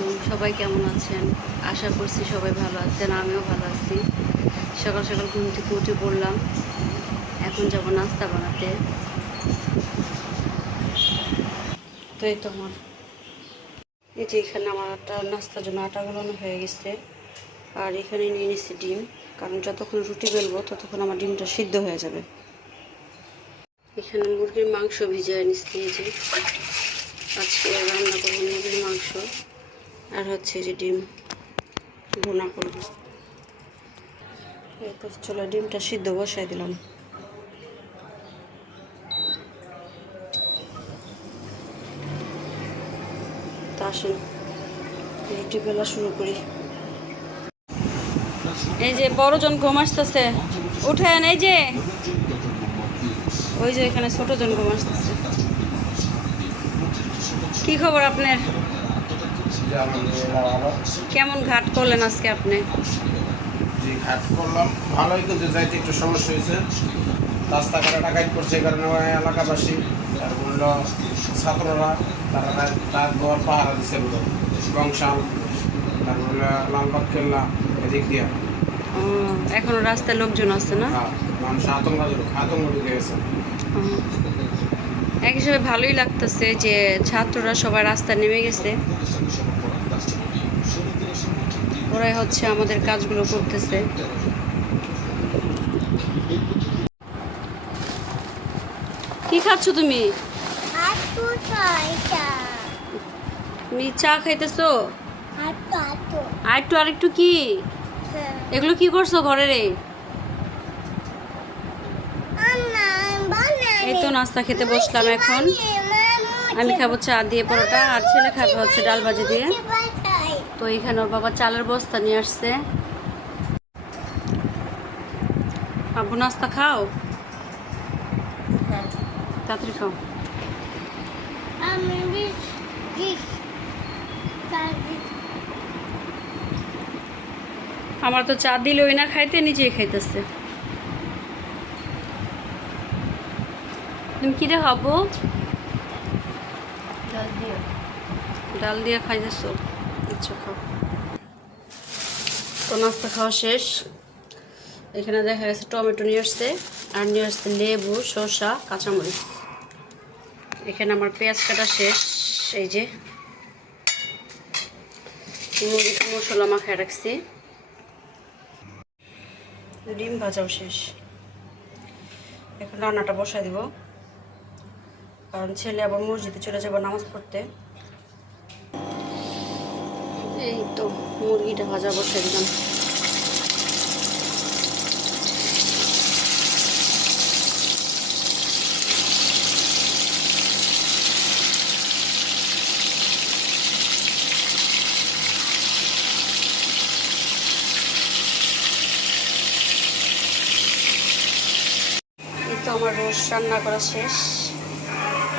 আলাইকুম। সবাই কেমন আছেন? আশা করছি সবাই ভালো আছেন, আমিও ভালো আছি। সকাল সকাল ঘুম থেকে উঠে পড়লাম। এখন যাব নাস্তা বানাতে। তো এই তো আমার। এই যে এখানে আমার আটা, নাস্তার জন্য আটা গুলানো হয়ে গেছে। আর এখানে নিয়ে নিচ্ছি ডিম। কারণ যতক্ষণ রুটি বেলবো, ততক্ষণ আমার ডিমটা সিদ্ধ হয়ে যাবে। এখানে মুরগির মাংস ভিজিয়ে নিচ্ছি এই যে আজকে রান্না করব মুরগির মাংস। আর হচ্ছে যে ডিম ভুনা করব। এরপর চলো ডিমটা সিদ্ধ বসাই দিলাম। তা আসুন, রুটি বেলা শুরু করি। এই যে বড়জন ঘুম আসতেছে। উঠেন, এই যে। ওই যে এখানে ছোট জন ঘুম আসতেছে। কি খবর আপনার? কেমন ঘাট করলেন আজকে আপনি? জি ঘাট করলাম। ভালোই কিন্তু যাইতে একটু সমস্যা হয়েছে। রাস্তাঘাটে ডাকাইত করছে এই কারণে এলাকাবাসী তারপর হলো ছাত্ররা তারা রাত ভর পাহারা দিচ্ছে পুরো বংশাল তারপর হলো লালবাগ কেল্লা এদিক দিয়া। এখনও রাস্তায় লোকজন আছে না? হ্যাঁ মানুষ আতঙ্ক আতঙ্ক ঢুকে গেছে। এক হিসেবে ভালোই লাগতেছে যে ছাত্ররা সবাই রাস্তায় নেমে গেছে। ওরাই হচ্ছে আমাদের কাজগুলো করতেছে। কি খাচ্ছ তুমি? তুমি চা খাইতেছো? আর একটু আর কি? হ্যাঁ। এগুলো কি করছ ঘরে রে এই তো নাস্তা খেতে বসলাম এখন। আমি খাব চা দিয়ে পরোটা আর ছেলে খাবে হচ্ছে ডাল ভাজি দিয়ে। তো এখানে ওর বাবা চালের বস্তা নিয়ে আসছে। আব্বু নাস্তা খাও? তাড়াতাড়ি খাও। আমার তো চা দিলে ওই না খাইতে নিজেই খাইতেছে। তুমি কিরে খাব ডাল দিয়ে খাইতেছো? আচ্ছা খাও। তো নাস্তা খাওয়া শেষ। এখানে দেখা গেছে টমেটো নিয়ে আসছে, আর নিয়ে আসছে লেবু, শসা, কাঁচামরিচ। এখানে আমার পেঁয়াজ কাটা শেষ, এই যে। মশলা মাখায় রাখছি। ডিম ভাজাও শেষ। এখন রান্নাটা বসাই দিব। কারণ ছেলে আবার মসজিদে চলে যাব নামাজ পড়তে। এই তো মুরগিটা ভাজা দিলাম। এই তো আমার রোস্ট রান্না করা শেষ।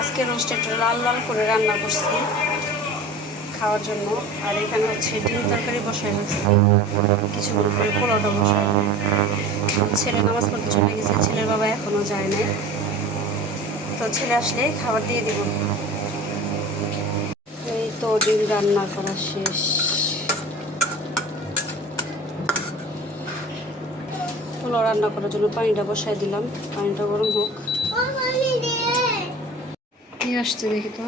আজকে রোস্ট একটু লাল লাল করে রান্না করছি। খাওয়ার জন্য। আর এখানে হচ্ছে ডিম তরকারি বসাই রাখছি কিছুক্ষণ পরে পোলাওটা বসাই। ছেলে নামাজ পড়তে চলে গেছে। ছেলের বাবা এখনও যায় নাই। তো ছেলে আসলে খাবার দিয়ে দিব। এই তো ডিম রান্না করা শেষ। পোলাও রান্না করার জন্য পানিটা বসাই দিলাম। পানিটা গরম হোক। কি আসছে দেখি তো।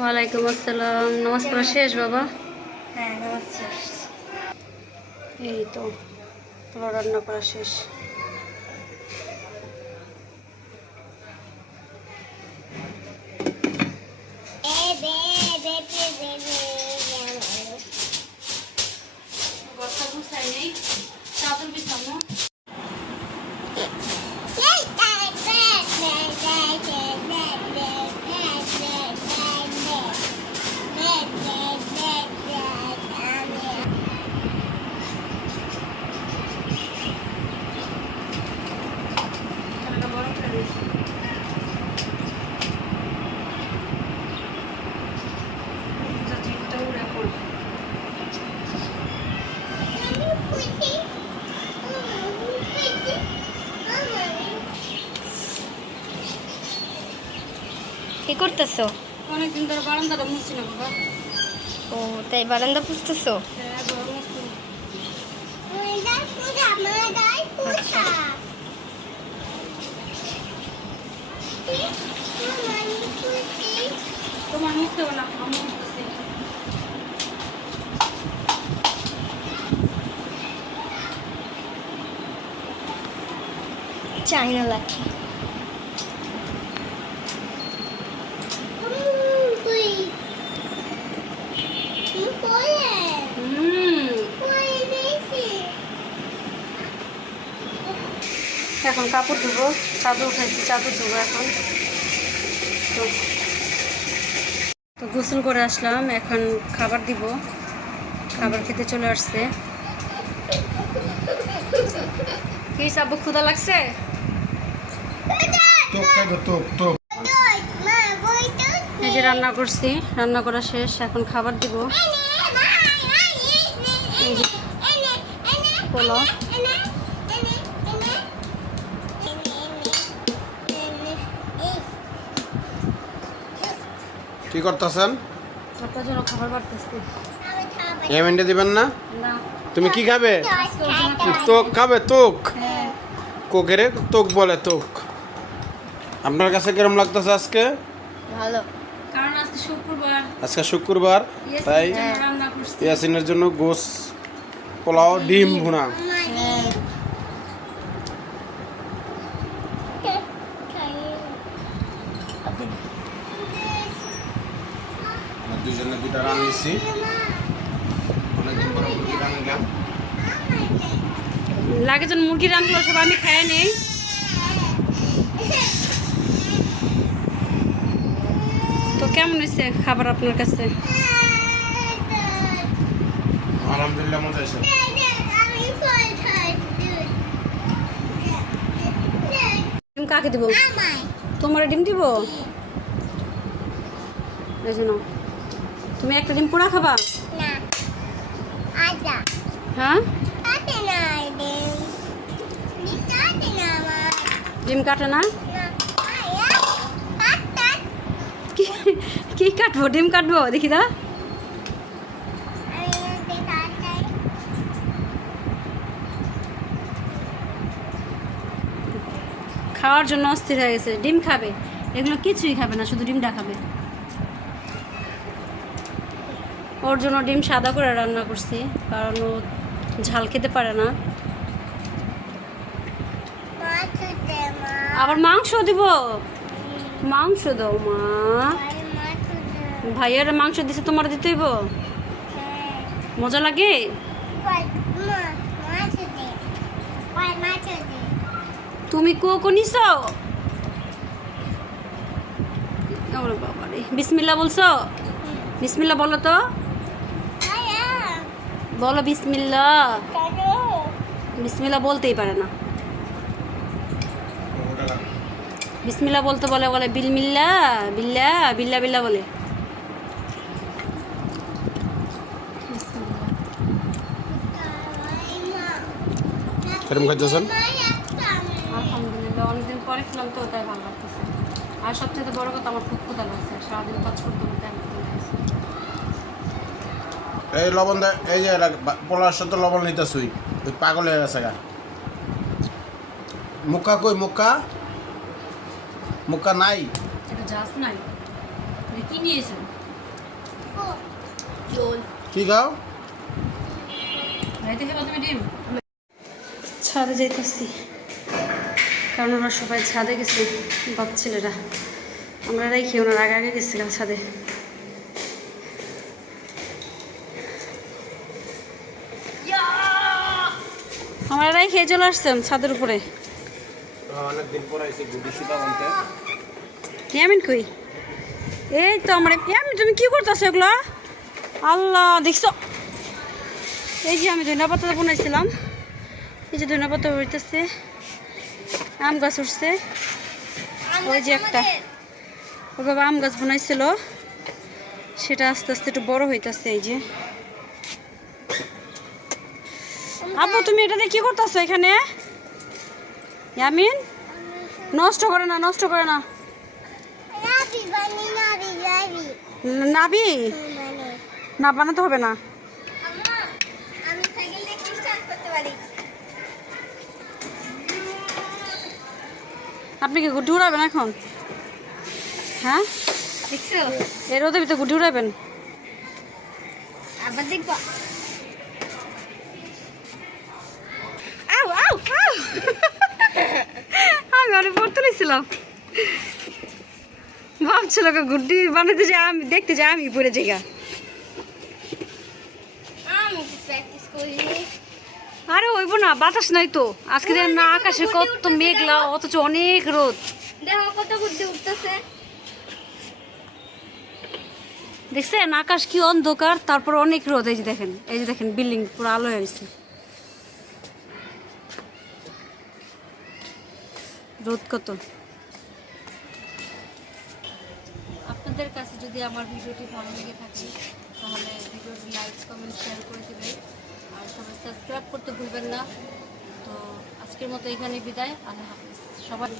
ওয়ালাইকুম আসসালাম। নামাজ পড়া শেষ বাবা? হ্যাঁ নমস্কার এই তো পোলাও রান্না করা শেষ বস্তা গুছাই নেই চাদর বিছানো টাকা বড় করে দিয়েছি। যা জিপটা উড়ে পড়বে। কি করতেছো? অনেকদিন ধরে বারান্দাটা মুছছি না বাবা। ও তাই বারান্দা পুষতেছো হ্যাঁ তোমার মুছতে না আমি লাঠি। এখন কাপড় ধুবো চাদর উঠাইছি চাদর ধুবো এখন। তো তো গোসল করে আসলাম এখন খাবার দিব। খাবার খেতে চলে আসছে। কি সাবু ক্ষুদা লাগছে? এই যে রান্না করছি রান্না করা শেষ এখন খাবার দিব। পোলাও। কি করতেছেন? এমএনডে দিবেন না? তুমি কি খাবে? তোক খাবে তোক? হ্যাঁ। কোকেরে তোক বলে তোক। আপনার কাছে কিরম লাগতেছে আজকে? ভালো। আজকে শুক্রবার। তাই জন্য ইয়াসিনের জন্য গোস পোলাও ডিম ভুনা। দুজনে দুটা রান্নিছি অনেকদিন পরে মুরগি রান্নলাম লাগে যেন মুরগি রান্না সব আমি খাই নেই। তো কেমন হয়েছে খাবার আপনার কাছে? আলহামদুলিল্লাহ মজা হয়েছে। কাকে দিব? তোমার ডিম দিব? এই জন্য তুমি একটা ডিম পোড়া খাবা? হ্যাঁ? ডিম। কাটে না কি কাটবো? ডিম কাটবো? দেখি দা। খাওয়ার জন্য অস্থির হয়ে গেছে। ডিম খাবে। এগুলো কিছুই খাবে না শুধু ডিমটা খাবে। ওর জন্য ডিম সাদা করে রান্না করছি, কারণ ও ঝাল খেতে পারে না। আবার মাংস দিব? মাংস দাও মা। ভাইয়ার মাংস দিছে, তোমার দিতে হইব? মজা লাগে? তুমি কোকো নিছ? ওরে বাবা রে বিসমিল্লা বলছো? বিসমিল্লা বলো তো। বলো বিসমিল্লা বিসমিল্লা বলতেই পারে না। বিসমিল্লা বলতে বলে বলে বিলমিল্লা বিল্লা বিল্লা বিল্লা বলে। কিরম খাইতেছেন আলহামদুলিল্লাহ অনেকদিন পরে খেলাম তো তাই ভালো লাগতেছে। আর সবচেয়ে বড় কথা আমার খুব ক্ষুদা লাগছে সারাদিন কাজ করতে লাগছে। এই লবণ দেয় এই যে পোলার সাথে লবণ নিতে শুই ওই পাগল হয়ে গেছে গা। মুক্কা কই মুক্কা মুক্কা নাই? কি ডিম। ছাদে যাইতেছি। কারণ ওরা সবাই ছাদে গেছে বাপ ছেলেরা। আমরা রেখে ওনার আগে আগে গেছিলাম ছাদে। আমরা রেখে চলে আসছেন ছাদের উপরে। অনেকদিন পর এই তো আমার ইয়ামিন, তুমি কি করতেছো এগুলো? আল্লাহ, দেখছ? এই যে আমি ধনিয়া পাতা বানাইছিলাম। এই যে ধনিয়া পাতা হইতেছে আম গাছ উঠছে ওই যে একটা ওর বাবা আম গাছ বানাইছিল। সেটা আস্তে আস্তে একটু বড় হইতেছে এই যে। আব্বু তুমি এটা দিয়ে কি করতেছো এখানে? ইয়ামিন? নষ্ট করে না নষ্ট করে না। নাবি না বানাতে হবে না। আপনি কি গুটি উড়াবেন এখন? হ্যাঁ? দেখছ? এর রোদের ভিতরে গুটি উড়াবেন? আবার দেখব। আমি অনেক পড়তে নিয়েছিলাম। ভাবছিল গুড্ডি বানাতে যে আমি দেখতে যাই আমি পড়ে জায়গা আরে হইব না বাতাস নাই তো। আজকে দেখেন না আকাশে কত মেঘলা অথচ অনেক রোদ। দেখো কত উঠতেছে। দেখছেন? আকাশ কি অন্ধকার তারপর অনেক রোদ। এই যে দেখেন এই যে দেখেন বিল্ডিং পুরো আলো হয়ে গেছে। রোদ কত? আপনাদের কাছে যদি আমার ভিডিওটি ভালো লেগে থাকে, তাহলে ভিডিওটি লাইক কমেন্ট শেয়ার করে দেবেন। আর সবাই সাবস্ক্রাইব করতে ভুলবেন না। তো আজকের মতো এখানে বিদায়। আল্লাহ হাফিজ। সবাই